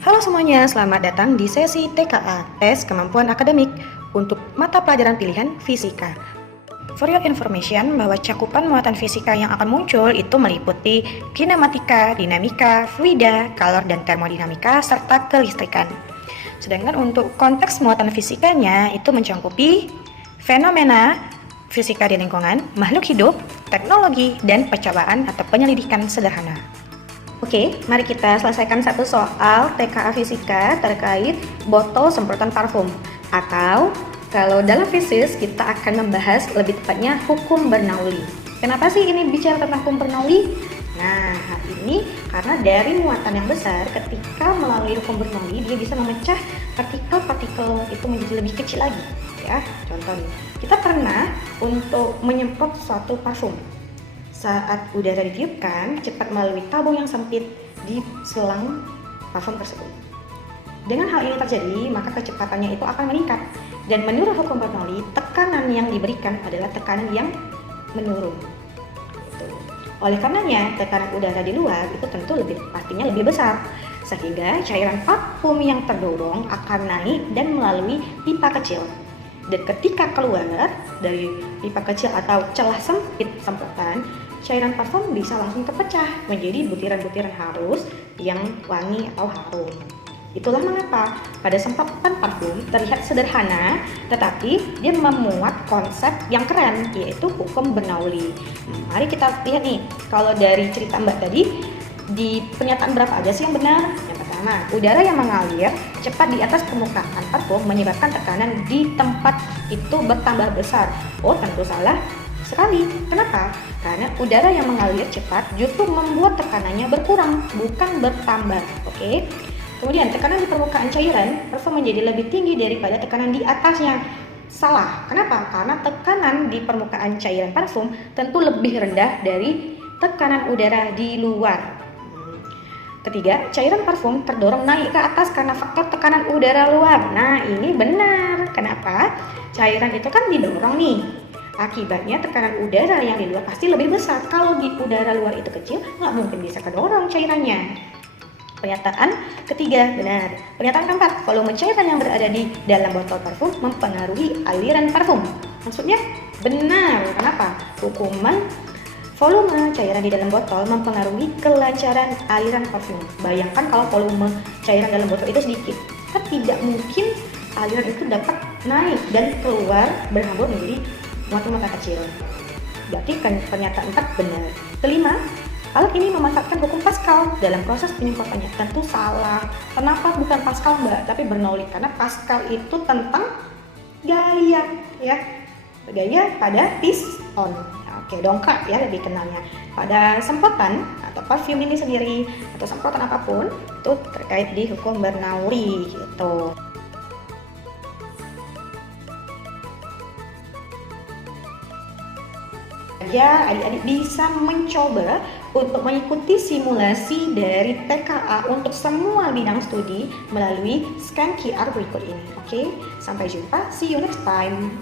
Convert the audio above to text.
Halo semuanya, selamat datang di sesi TKA, Tes Kemampuan Akademik, untuk mata pelajaran pilihan Fisika. For your information, bahwa cakupan muatan fisika yang akan muncul itu meliputi kinematika, dinamika, fluida, kalor dan termodinamika, serta kelistrikan. Sedangkan untuk konteks muatan fisikanya itu mencangkupi fenomena fisika di lingkungan, makhluk hidup, teknologi, dan percobaan atau penyelidikan sederhana. Oke, mari kita selesaikan satu soal TKA Fisika terkait botol semprotan parfum. Atau kalau dalam fisis kita akan membahas lebih tepatnya hukum Bernoulli. Kenapa sih ini bicara tentang hukum Bernoulli? Nah, hal ini karena dari muatan yang besar, ketika melalui hukum Bernoulli dia bisa memecah partikel-partikel itu menjadi lebih kecil lagi. Ya, contoh nih, kita pernah untuk menyemprot suatu parfum. Saat udara ditiupkan, cepat melalui tabung yang sempit di selang parfum tersebut. Dengan hal ini terjadi, maka kecepatannya itu akan meningkat. Dan menurut hukum Bernoulli, tekanan yang diberikan adalah tekanan yang menurun. Oleh karenanya, tekanan udara di luar itu tentu pastinya lebih besar. Sehingga cairan parfum yang terdorong akan naik dan melalui pipa kecil. Dan ketika keluar dari pipa kecil atau celah sempit semprotan, cairan parfum bisa langsung terpecah menjadi butiran-butiran halus yang wangi atau harum. Itulah mengapa pada semprotan parfum terlihat sederhana, tetapi dia memuat konsep yang keren, yaitu hukum Bernoulli. Mari kita lihat nih, kalau dari cerita Mbak tadi, di pernyataan berapa aja sih yang benar? Yang pertama, udara yang mengalir cepat di atas permukaan parfum menyebabkan tekanan di tempat itu bertambah besar. Oh, tentu salah sekali. Kenapa? Karena udara yang mengalir cepat justru membuat tekanannya berkurang, bukan bertambah. Oke. Kemudian tekanan di permukaan cairan parfum menjadi lebih tinggi daripada tekanan di atasnya. Salah. Kenapa? Karena tekanan di permukaan cairan parfum tentu lebih rendah dari tekanan udara di luar. Ketiga, cairan parfum terdorong naik ke atas karena faktor tekanan udara luar. Nah, ini benar. Kenapa? Cairan itu kan didorong nih. Akibatnya tekanan udara yang di luar pasti lebih besar. Kalau di udara luar itu kecil, nggak mungkin bisa kedorong cairannya. Pernyataan ketiga benar. Pernyataan keempat, volume cairan yang berada di dalam botol parfum mempengaruhi aliran parfum. Maksudnya benar. Kenapa? Hukuman volume cairan di dalam botol mempengaruhi kelancaran aliran parfum. Bayangkan kalau volume cairan dalam botol itu sedikit, kan tidak mungkin aliran itu dapat naik dan keluar berhambur menjadi muatan-muatan kecil. Berarti kan pernyataan 4 benar. Kelima, alat ini memanfaatkan hukum Pascal dalam proses penyemprotannya. Tentu salah. Kenapa bukan Pascal, Mbak, tapi Bernoulli? Karena Pascal itu tentang gaya, ya. Gaya pada piston. Oke, dongkrak ya lebih kenalnya. Pada semprotan atau parfum ini sendiri atau semprotan apapun itu terkait di hukum Bernoulli gitu. Ya, adik-adik bisa mencoba untuk mengikuti simulasi dari TKA untuk semua bidang studi melalui scan QR berikut ini. Oke, sampai jumpa. See you next time.